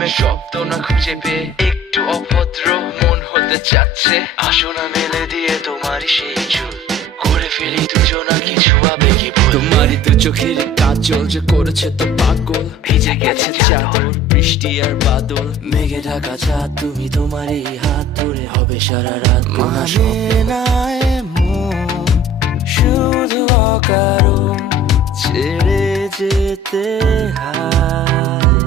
প্রেমের শব্দ না খুঁজে পেয়ে একটু অভদ্র মন হতে চাচ্ছে। আসো না মেলে দিয়ে তোমারই সেই চুল, করে ফেলি দুজনা কিছু আবেগী ভুল। তোমারই দু চোখের কাজল যে করেছে তো পাগল, ভিজে গেছে চাদর বৃষ্টি আর বাদল, মেঘে ঢাকা চাঁদ তুমি তোমারই হাত ধরে হবে সারা রাত। মানে না এমন শুধু অকারণ ছেড়ে যেতে হয়।